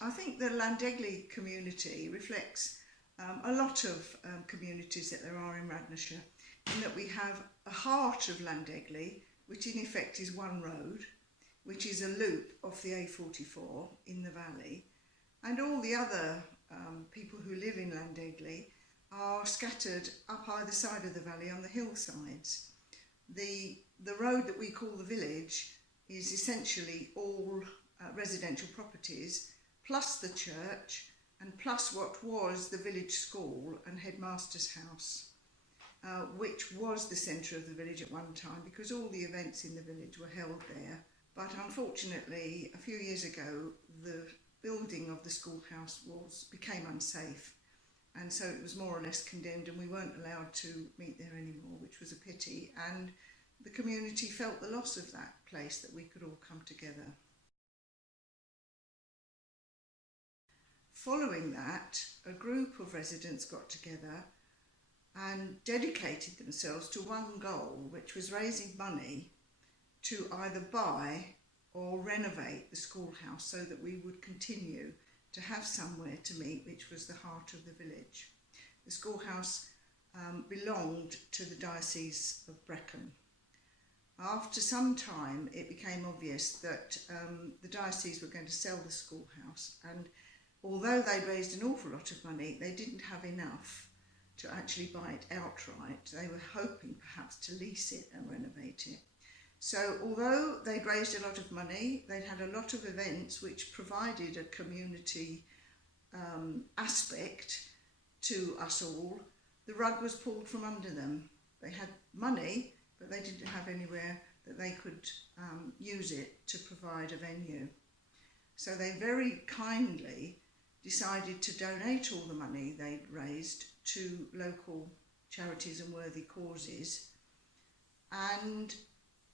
I think the Llandegley community reflects a lot of communities that there are in Radnorshire, in that we have a heart of Llandegley, which in effect is one road, which is a loop off the A44 in the valley, and all the other people who live in Llandegley are scattered up either side of the valley on the hillsides. The road that we call the village is essentially all residential properties, plus the church, and plus what was the village school and headmaster's house, which was the centre of the village at one time, because all the events in the village were held there. But unfortunately, a few years ago, the building of the schoolhouse became unsafe, and so it was more or less condemned, and we weren't allowed to meet there anymore, which was a pity, and the community felt the loss of that place that we could all come together. Following that, a group of residents got together and dedicated themselves to one goal, which was raising money to either buy or renovate the schoolhouse so that we would continue to have somewhere to meet, which was the heart of the village. The schoolhouse belonged to the Diocese of Brecon. After some time, it became obvious that the diocese were going to sell the schoolhouse, and although they raised an awful lot of money, they didn't have enough to actually buy it outright. They were hoping perhaps to lease it and renovate it. So although they'd raised a lot of money, they'd had a lot of events which provided a community aspect to us all, the rug was pulled from under them. They had money, but they didn't have anywhere that they could use it to provide a venue. So they very kindly decided to donate all the money they'd raised to local charities and worthy causes. And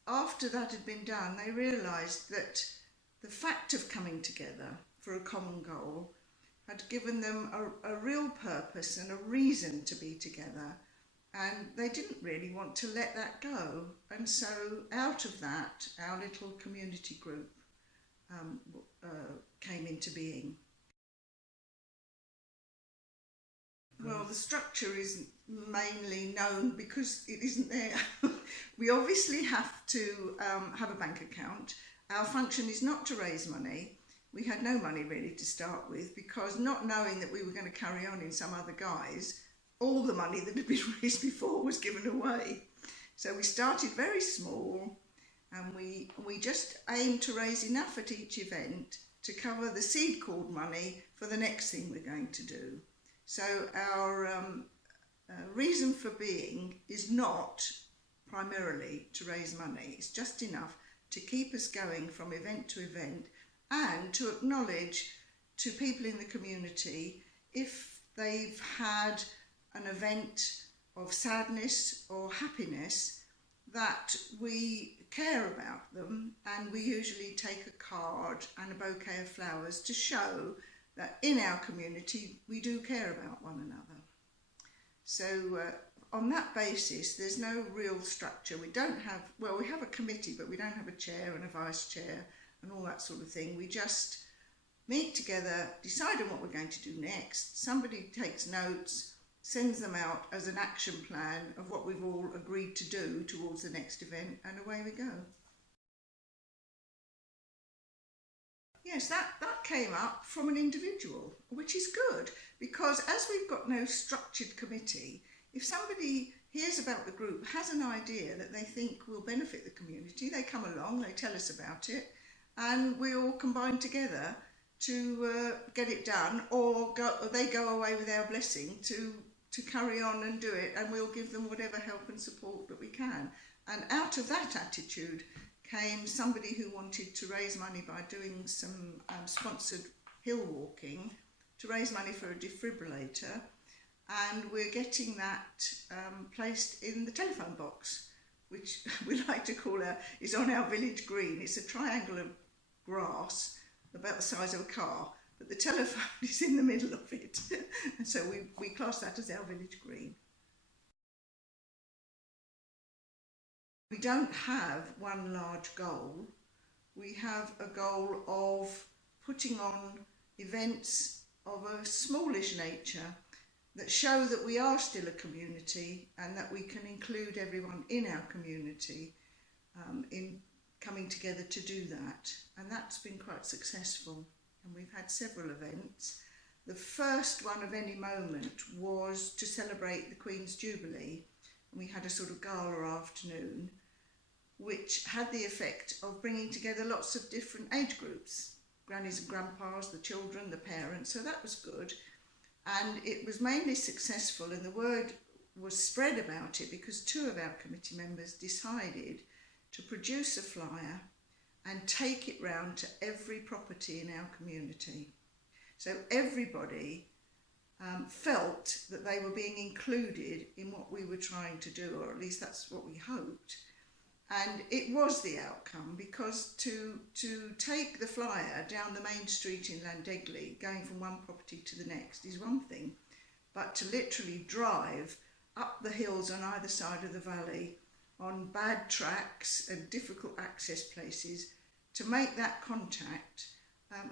after that had been done, they realised that the fact of coming together for a common goal had given them a real purpose and a reason to be together, and they didn't really want to let that go. And so out of that, our little community group came into being. Well, the structure is mainly known because it isn't there. We obviously have to have a bank account. Our function is not to raise money. We had no money really to start with, because not knowing that we were going to carry on in some other guise, all the money that had been raised before was given away. So we started very small, and we just aimed to raise enough at each event to cover the seed cord money for the next thing we're going to do. So our reason for being is not primarily to raise money. It's just enough to keep us going from event to event, and to acknowledge to people in the community if they've had an event of sadness or happiness, that we care about them, and we usually take a card and a bouquet of flowers to show that in our community we do care about one another. So on that basis, there's no real structure. We don't have, well, we have a committee, but we don't have a chair and a vice chair and all that sort of thing. We just meet together, decide on what we're going to do next. Somebody takes notes, sends them out as an action plan of what we've all agreed to do towards the next event, and away we go. Yes, that came up from an individual, which is good, because as we've got no structured committee, if somebody hears about the group, has an idea that they think will benefit the community, they come along, they tell us about it, and we all combine together to get it done, or they go away with our blessing to carry on and do it, and we'll give them whatever help and support that we can. And out of that attitude came somebody who wanted to raise money by doing some sponsored hill walking to raise money for a defibrillator, and we're getting that placed in the telephone box, which we like to call is on our village green. It's a triangle of grass about the size of a car, but the telephone is in the middle of it, and so we class that as our village green. We don't have one large goal. We have a goal of putting on events of a smallish nature that show that we are still a community and that we can include everyone in our community in coming together to do that. And that's been quite successful. And we've had several events. The first one of any moment was to celebrate the Queen's Jubilee. And we had a sort of gala afternoon, which had the effect of bringing together lots of different age groups, grannies and grandpas, the children, the parents, so that was good. And it was mainly successful, and the word was spread about it because 2 of our committee members decided to produce a flyer and take it round to every property in our community. So everybody felt that they were being included in what we were trying to do, or at least that's what we hoped. And it was the outcome, because to take the flyer down the main street in Llandegley, going from one property to the next, is one thing, but to literally drive up the hills on either side of the valley on bad tracks and difficult access places to make that contact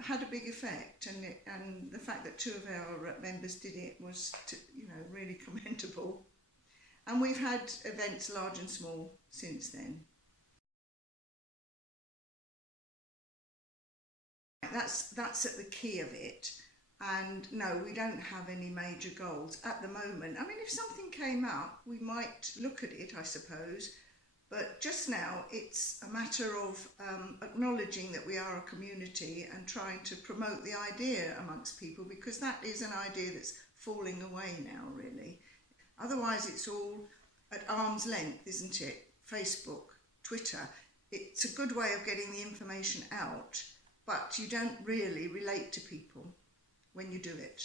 had a big effect. And the fact that 2 of our members did it was, really commendable. And we've had events large and small since then. That's at the key of it. And no, we don't have any major goals at the moment. I mean, if something came up, we might look at it, I suppose. But just now, it's a matter of acknowledging that we are a community and trying to promote the idea amongst people, because that is an idea that's falling away now, really. Otherwise, it's all at arm's length, isn't it? Facebook, Twitter. It's a good way of getting the information out, but you don't really relate to people when you do it.